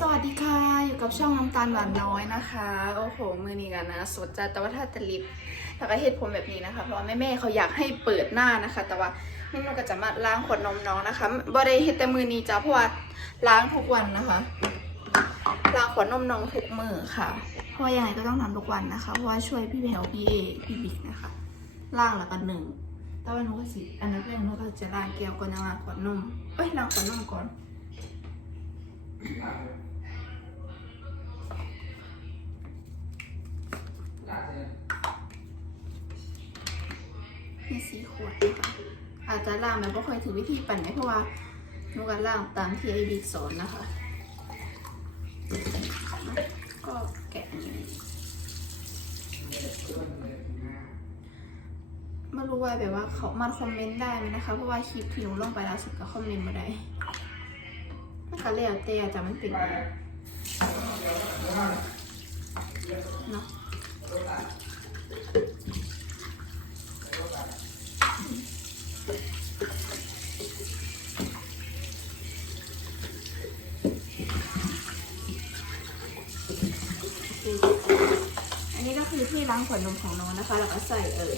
สวัสดีค่ะ อยู่กับช่องน้ำตาลหวานน้อยนะคะ โอ้โห มือนี้กันนะสดจัดแต่ว่าถ้าจะลิปแล้วก็เฮ็ดผมแบบนี้นะคะ เพราะว่าแม่ๆเขาอยากให้เปิดหน้านะคะ แต่ว่าแม่ๆก็จะมาล้างขวดนมน้องนะคะบ่ได้เฮ็ดแต่มือนี้จ้าเพราะว่าล้างทุกวันนะคะล้างขวดนมน้องทุกมือค่ะ เพราะว่ายังไงก็ต้องทำทุกวันนะคะ เพราะว่าช่วยพี่แพลวพี่เอพี่บิ๊กนะคะล้างแล้วก็หนึ่งแต่ว่าหนูก็สิอันนั้นแรกหนูก็จะล้างแก้วก่อนนะล้างขวดนมเอ้ยล้างขวดนมก่อน มีสี่ขวดนะคะอาจจะล่างแบบไม่ค่อยถึงวิธีปั่นไหมเพราะว่าหนูก็ล่างตามที่ไอบิ๊กสอนนะคะ ก็แกะอันนี้ไม่รู้ว่าแบบว่าเขามาคอมเมนต์ได้ไหมนะคะ เพราะว่าคลิปที่หนูลงไปล่าสุดก็คอมเมนต์มาได้นะคะแล้วแต่จะมันเป็นเนาะ อันนี้ก็คือที่ ล้างขวดนมของน้องนะคะ แล้วก็ใส่เออ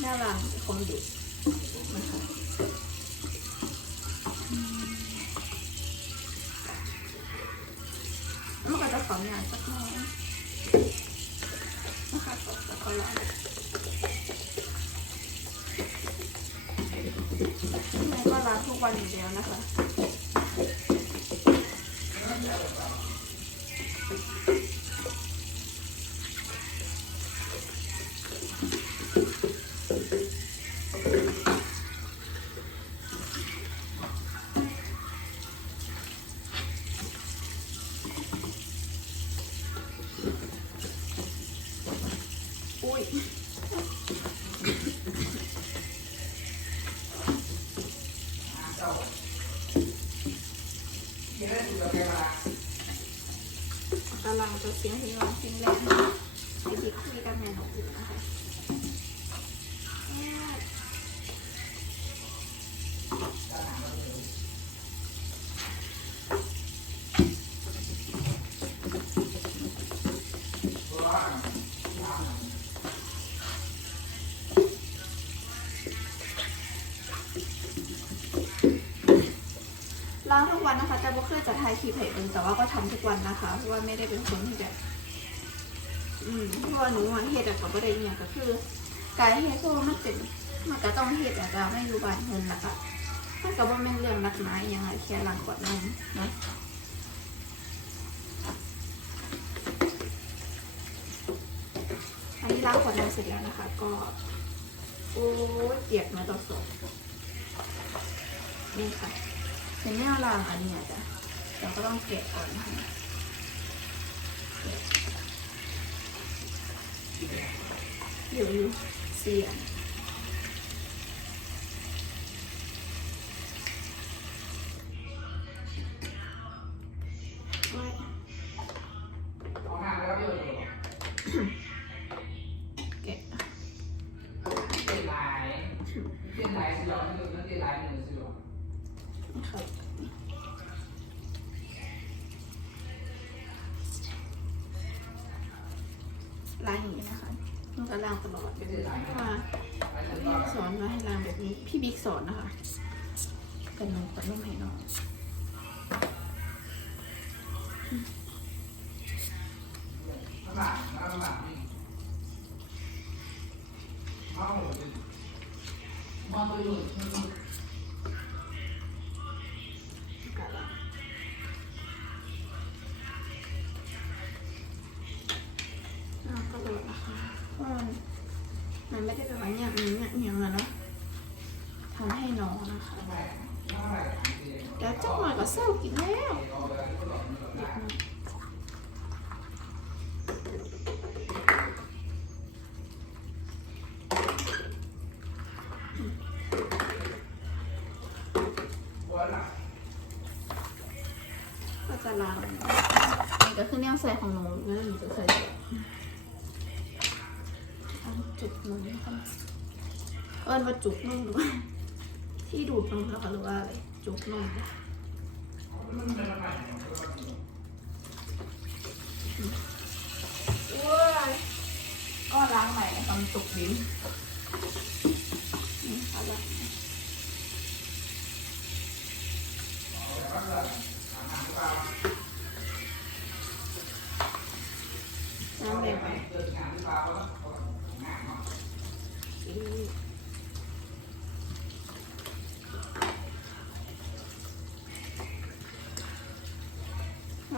หน้าล้างของเด็กนะคะมแล้วมันก็จะขอหนาสักน่อยนะคะแล้วก็ล้างแม่ก็ล้างทุกวันอยู่แล้วนะคะ อุ้ยกำลังจะเสียงที่ร้องเพลงแรกไอบิ๊กคุยกับแม่นกอยู่นะคะเนี่ยล้างทุกวันนะ คะแต่บ่เคยจะทายคลิปให้เองแต่ว่าก็ทำทุกวันนะคะ เพราะว่าไม่ได้เป็นคนที่แบบอืมเพราะว่าหนูเฮ็ดอะกับบ่ได้อหย่างก็คือการเฮ็ดเพราะว่ามันเป็นมันก็ต้องเฮ็ดอะจ้ะไม่อยู่บ้านเพิ่นะคะมันก็บ่แม่นเรื่องนักหนาอหยังอะแค่ล้างขวดนมนะอันนี้ล้างขวดนมเสร็จแล้วนะคะ ก็ โอ้เปียกมาต่อศพนี่ค่ะ เป็นแนวล่างอันเนี้ยจ้ะเราก็ต้องเกะก่อนนะคะอยู่อยู่เสียง สอนมาให้ลางแบบนี้ พี่บิ๊กสอนนะคะกันน้องกับนมให้น้อง วจังหวะก็เศร้ากินแล้วก็จะล้างนี่ก็คือแนวใส่ของหนูนะหนูจะใส่จุกนมนะคะเอิญว่าจุกนมหรือว่าที่ดูดนมแล้วค่ะหรือว่าอะไรจุกนม ก็ล้างใหม่ทำสุกลิ้น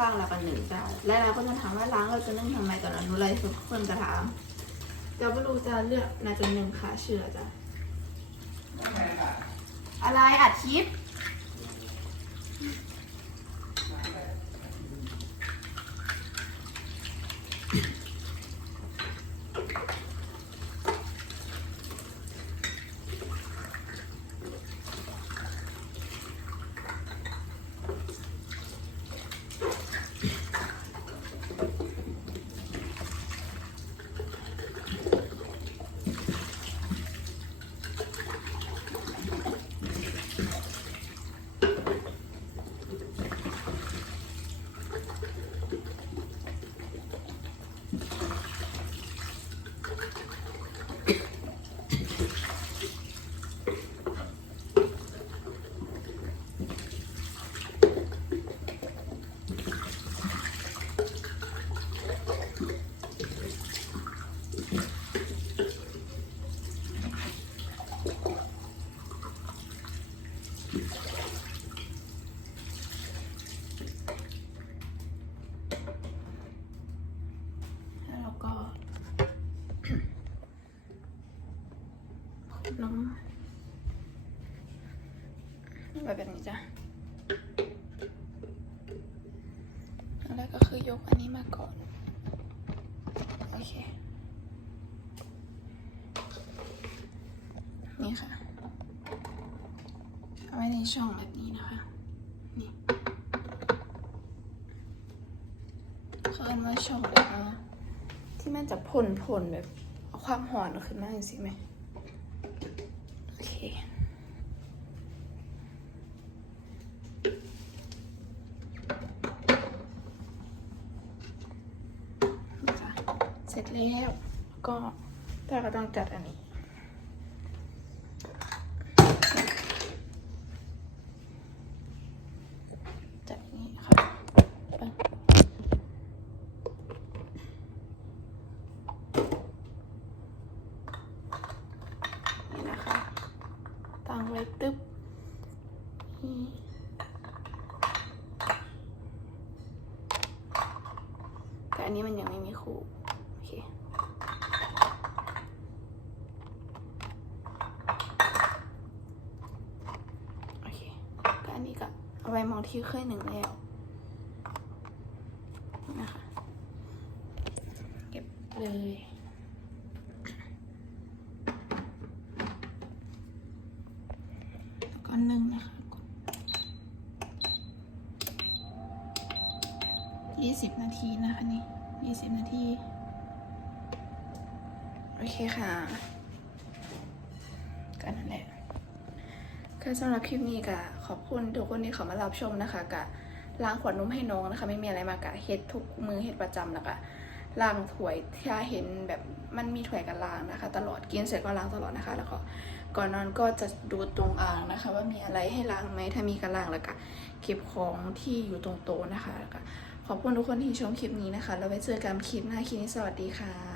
ล้างแล้วกันหนึ่งจ้า แล้วเราก็จะถามว่าล้างเราจะนึ่งทำไมตอนนั้นรู้เลยทุกคนจะถามจะไม่รู้จะเลือกน่าจะหนึ่งค่ะเชื่อจ้ะอะไรอัดคลิป แล้วก็ น้ำไว้แบบนี้จ้ะอันแรกก็คือยกอันนี้มาก่อน โอเค นี่ค่ะ เอาไว้ในช่องแบบนี้นะคะ นี่เขาเรียกว่าช่องแบบว่าที่มันจะพ่นพ่นๆแบบ เอาความหอนขึ้นมาจริงไหม โอเค จ้ะเสร็จ แล้วก็แต่ก็ต้องจัดอันนี้จัดนี้ค่ะไปนี่นะคะตั้งไว้ตึ๊บแต่อันนี้มันยังไม่มีคู่ โอเค โอเคก็อันนี้ ไว้มองที่เคยหนึ่งแล้วนะคะเก็บเลยแล้วก็นึ่งนะคะยี่สิบนาทีนะคะนี่ยี่สิบนาที โอเคค่ะก็นั่นแหละ ก็สำหรับคลิปนี้ก็ขอบคุณทุกคนที่เขามารับชมนะคะกะล้างขวดนมให้น้องนะคะ ไม่มีอะไรมากะเฮ็ดทุกมือเฮ็ดประจำแล้วก็ล้างถ้วยที่เห็นแบบมันมีถ้วยกันล้างนะคะ ตลอดกินเสร็จก็ล้างตลอดนะคะ แล้วก็ก่อนนอนก็จะดูตรงอ่างนะคะ ว่ามีอะไรให้ล้างไหมถ้ามีก็ล้างแล้วก็เก็บของที่อยู่ตรงโต๊ะนะคะแล้วก็ขอบคุณทุกคนที่ชมคลิปนี้นะคะ แล้วไว้เจอกันคลิปหน้าคลิปนี้สวัสดีค่ะ